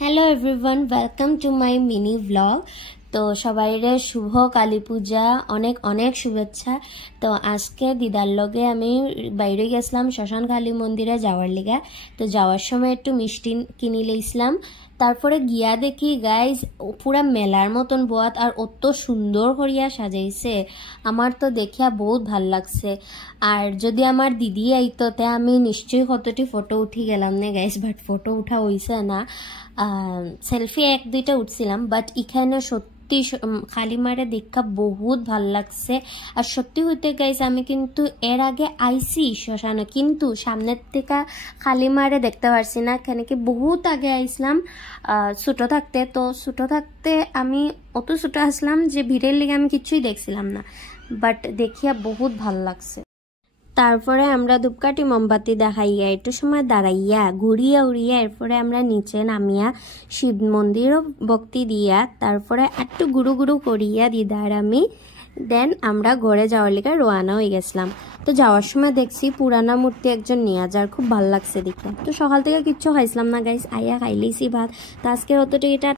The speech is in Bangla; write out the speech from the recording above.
Hello everyone, welcome to my mini blog. তো সবাইরে শুভ কালী পূজা, অনেক অনেক শুভেচ্ছা। তো আজকে দিদার লগে আমি বাইরে গেছিলাম শ্মশান কালী মন্দিরে যাওয়ার লিগা। তো যাওয়ার সময় একটু মিষ্টি কিনে লইছিলাম। তারপরে গিয়া দেখি গাইজ পুরা মেলার মতন বোয়াত আর অত সুন্দর করিয়া সাজাইছে, আমার তো দেখিয়া বহুত ভাল লাগছে। আর যদি আমার দিদি আইতো তে আমি নিশ্চয়ই কতটি ফটো উঠি গেলাম না গাইজ, বাট ফটো উঠা হইছে না। সেলফি এক দুইটা উঠছিলাম, বাট এখানে সত্যি কালীমারে দেখা বহুত ভাল লাগছে। আর সত্যি হইতে গাইজ আমি কিন্তু এর আগে আইছি শ্মশানে, কিন্তু সামনের থেকে কালীমারে দেখতে পারছি না, কেন কি বহুত আগে আইসলাম ছোট থাকতে। তো ছোট থাকতে আমি অত ছোট আসলাম যে ভিড়ের লিগে আমি কিছুই দেখছিলাম না, বাট দেখিয়া বহুত ভাল লাগছে। তারপরে আমরা ধূপকাঠি মোমবাতি দেখাইয়া একটু সময় দাঁড়াইয়া ঘুরিয়া উড়িয়া এরপরে আমরা নিচে নামিয়া শিব মন্দিরও ভক্তি দিয়া তারপরে একটু গুরু গুরু করিয়া দিদার আমি দেন আমরা ঘরে যাওয়ার লিগে রোয়ানা হয়ে গেছিলাম। তো যাওয়ার সময় দেখছি পুরানা মূর্তি একজন নিয়ে যার খুব ভাল লাগছে দেখে। তো সকাল থেকে কিচ্ছু খাইছিলাম না গাইস, আইয়া খাইলেইছি ভাত। তো আজকের অতটা এটা